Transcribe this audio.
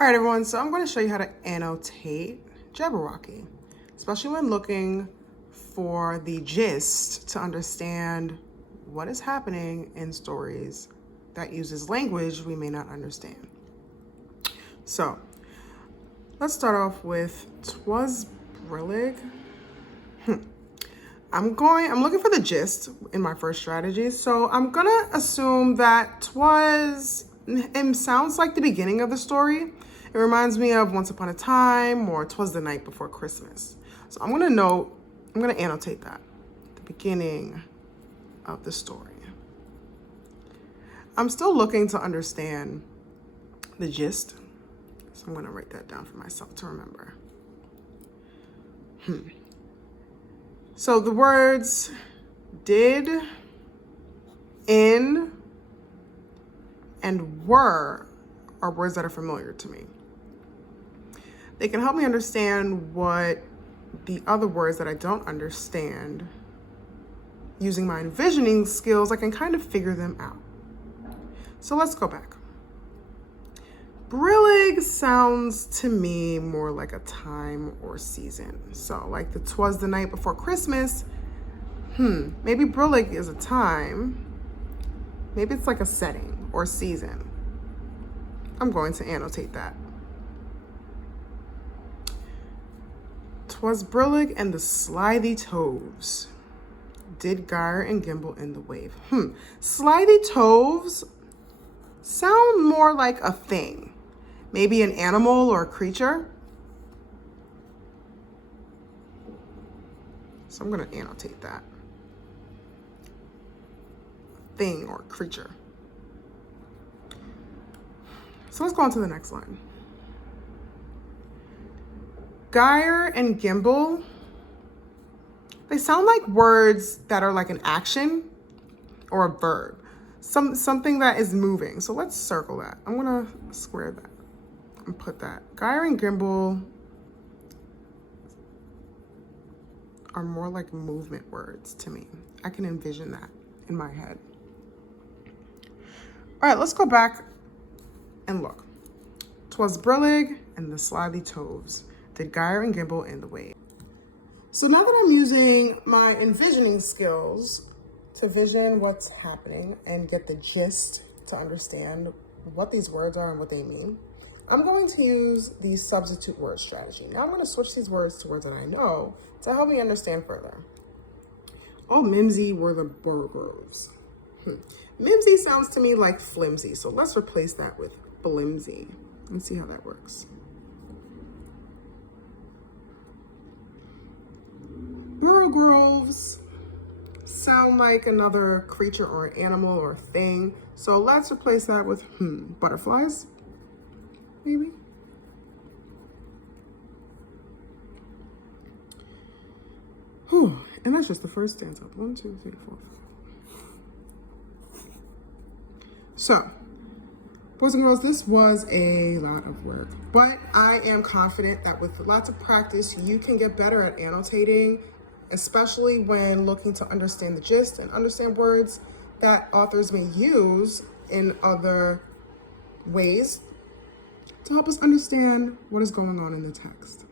All right, everyone, so I'm going to show you how to annotate Jabberwocky, especially when looking for the gist to understand what is happening in stories that uses language we may not understand. So let's start off with "'Twas brillig." I'm looking for the gist in my first strategy, so I'm gonna assume that "'twas" it sounds like the beginning of the story. It reminds me of Once Upon a Time or "'Twas the Night Before Christmas." So I'm gonna annotate that, the beginning of the story. I'm still looking to understand the gist, so I'm gonna write that down for myself to remember. So the words "did," "in," and "were" are words that are familiar to me. They can help me understand what the other words that I don't understand. Using my envisioning skills, I can kind of figure them out. So let's go back. Brillig sounds to me more like a time or season. So like the "'twas the night before Christmas," maybe brillig is a time. Maybe it's like a setting or season. I'm going to annotate that. "'Twas brillig and the slithy toves did gyre and gimble in the wave." Slithy toves sound more like a thing. Maybe an animal or a creature. So I'm gonna annotate that. Thing or creature. So let's go on to the next line. Gyre and gimble, they sound like words that are like an action or a verb. Something that is moving. So let's circle that. I'm gonna square that and put that. Gyre and gimble are more like movement words to me. I can envision that in my head. All right, let's go back and look. "'Twas brillig and the slithy toves did gyre and gimble in the wave." So now that I'm using my envisioning skills to vision what's happening and get the gist to understand what these words are and what they mean, I'm going to use the substitute word strategy. Now I'm going to switch these words to words that I know to help me understand further. "Oh, mimsy were the burgroves." Mimsy sounds to me like flimsy, so let's replace that with flimsy. Let's see how that works. Burgroves sound like another creature or animal or thing, so let's replace that with butterflies, maybe. And that's just the first stanza. 1, 2, 3, 4, 5. So, boys and girls, this was a lot of work, but I am confident that with lots of practice, you can get better at annotating, especially when looking to understand the gist and understand words that authors may use in other ways to help us understand what is going on in the text.